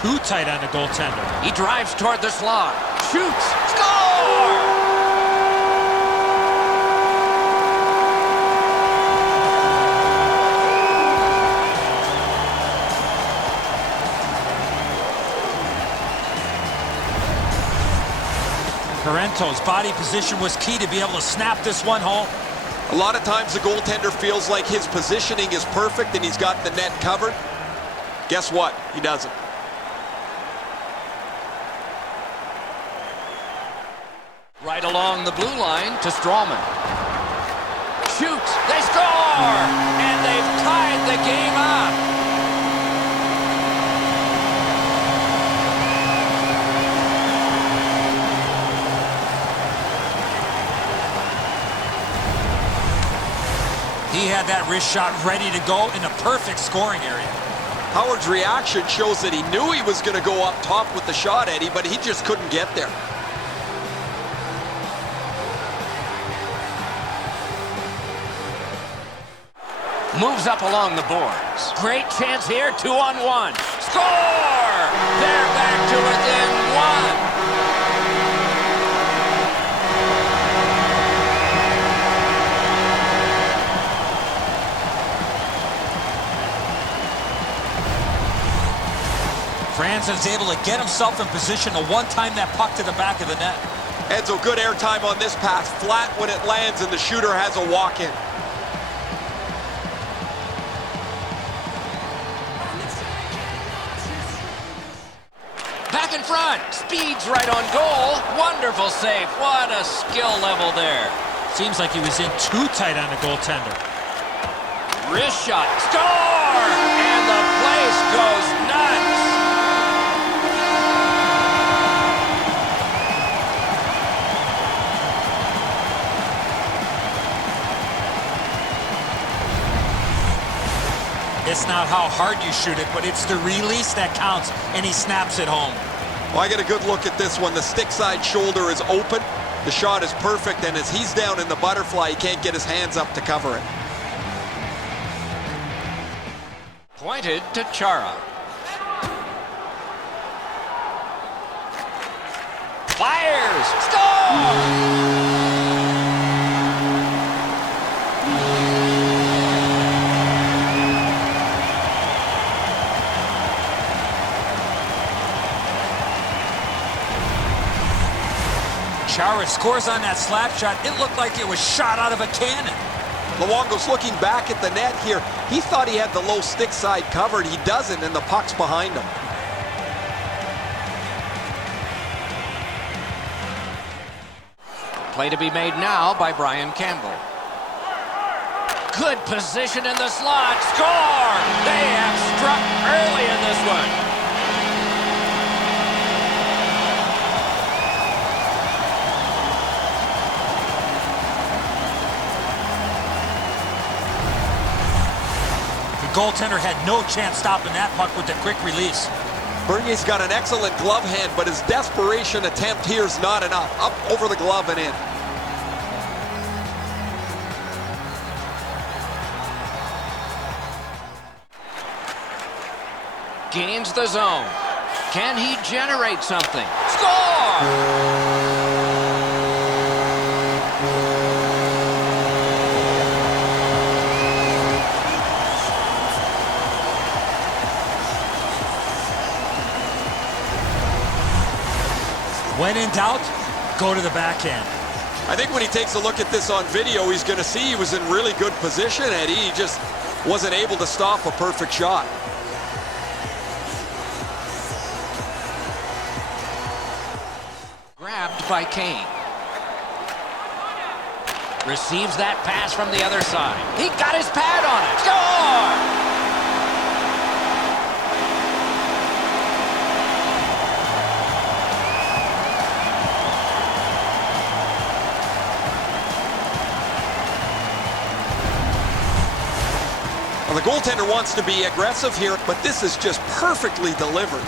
too tight on the goaltender. He drives toward the slot. Shoots. Score! Parento's body position was key to be able to snap this one home. A lot of times the goaltender feels like his positioning is perfect and he's got the net covered. Guess what? He doesn't. Right along the blue line to Strawman. Shoots. They score! And they've tied the game up. He had that wrist shot ready to go in a perfect scoring area. Howard's reaction shows that he knew he was going to go up top with the shot, Eddie, but he just couldn't get there. Moves up along the boards. Great chance here, 2-on-1. Score! They're back to within one. Franzen's able to get himself in position to one-time that puck to the back of the net. Edzo, good airtime on this pass. Flat when it lands and the shooter has a walk-in. Back in front. Speeds right on goal. Wonderful save. What a skill level there. Seems like he was in too tight on the goaltender. Wrist shot. Score! And the place goes nuts. It's not how hard you shoot it, but it's the release that counts, and he snaps it home. Well, I get a good look at this one. The stick side shoulder is open. The shot is perfect, and as he's down in the butterfly, he can't get his hands up to cover it. Pointed to Chara. Fires! Score! Chara scores on that slap shot. It looked like it was shot out of a cannon. Luongo's looking back at the net here. He thought he had the low stick side covered. He doesn't, and the puck's behind him. Play to be made now by Brian Campbell. Good position in the slot. Score! They have struck early in this one. The goaltender had no chance stopping that puck with the quick release. Bernier's got an excellent glove hand, but his desperation attempt here is not enough. Up over the glove and in. Gains the zone. Can he generate something? Score! When in doubt, go to the backhand. I think when he takes a look at this on video, he's going to see he was in really good position, Eddie. He just wasn't able to stop a perfect shot. Grabbed by Kane. Receives that pass from the other side. He got his pad on it. Score! Well, the goaltender wants to be aggressive here, but this is just perfectly delivered.